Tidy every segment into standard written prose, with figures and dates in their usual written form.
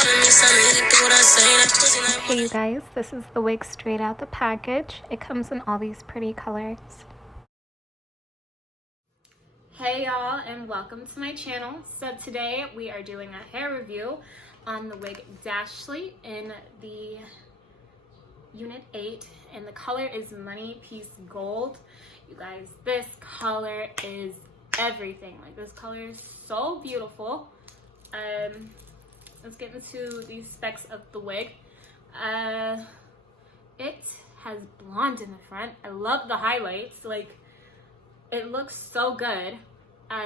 Hey you guys, this is the wig straight out the package. It comes in all these pretty colors. Hey y'all, and welcome to my channel. So today we are doing a hair review on the wig Dashley in the Unit 8, and the color is Money Piece Gold. You guys, this color is everything. Like, this color is so beautiful. Let's get into these specs of the wig. It has blonde in the front. I love the highlights. Like, it looks so good.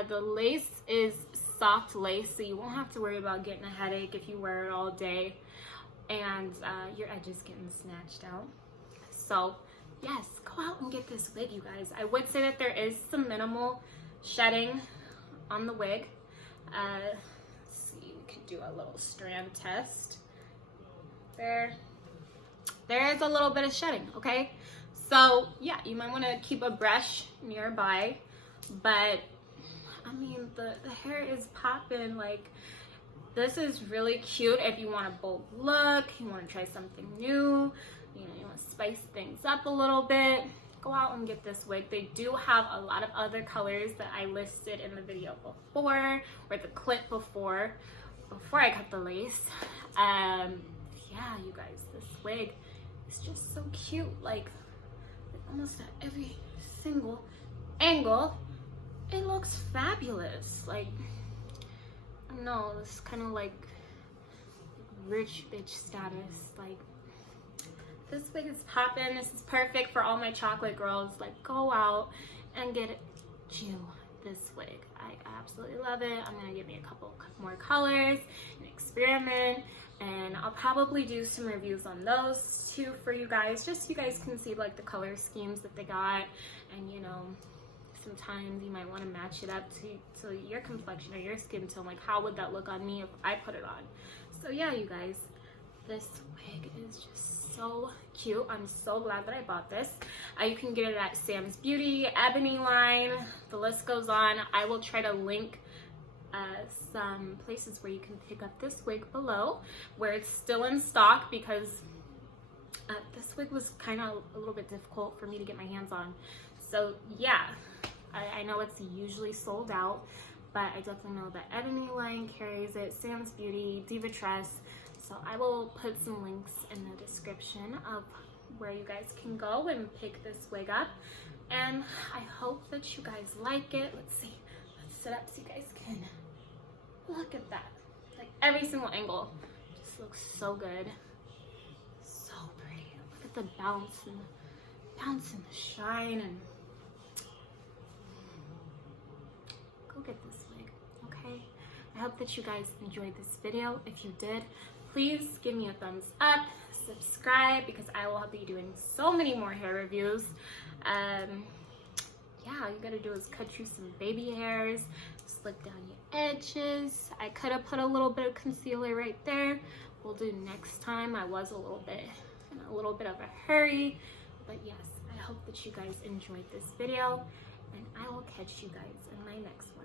The lace is soft lace, so you won't have to worry about getting a headache if you wear it all day, and your edges getting snatched out. So yes, go out and get this wig, you guys. I would say that there is some minimal shedding on the wig. Let's see, we could do a little strand test. There is a little bit of shedding, okay? So yeah, you might want to keep a brush nearby, but I mean, the hair is popping. Like, this is really cute if you want a bold look, you want to try something new, you know, you want to spice things up a little bit. Go out and get this wig. They do have a lot of other colors that I listed in the video before, or the clip before I cut the lace. Yeah, you guys, this wig is just so cute. Like, almost at every single angle, it looks fabulous. Like, I don't know, it's kind of like rich bitch status. Like, this wig is popping. This is perfect for all my chocolate girls. Like, go out and get you this wig. I absolutely love it. I'm gonna give me a couple more colors and experiment, and I'll probably do some reviews on those too for you guys, just so you guys can see like the color schemes that they got. And you know, sometimes you might want to match it up to your complexion or your skin tone. Like, how would that look on me if I put it on? So yeah, you guys, this wig is just so cute. I'm so glad that I bought this. You can get it at Sam's Beauty, Ebony line, the list goes on. I will try to link some places where you can pick up this wig below, where it's still in stock, because this wig was kind of a little bit difficult for me to get my hands on. So yeah, I know it's usually sold out, but I definitely know that Ebony line carries it, Sam's Beauty, Diva Tress. So I will put some links in the description of where you guys can go and pick this wig up. And I hope that you guys like it. Let's see, let's sit up so you guys can look at that. Like, every single angle just looks so good, so pretty. Look at the bounce and the shine. And go get this wig, okay? I hope that you guys enjoyed this video. If you did, please give me a thumbs up, subscribe, because I will be doing so many more hair reviews. Yeah, all you gotta do is cut you some baby hairs, slick down your edges. I could have put a little bit of concealer right there. We'll do next time. I was a little bit in a little bit of a hurry, but yes, I hope that you guys enjoyed this video, and I will catch you guys in my next one.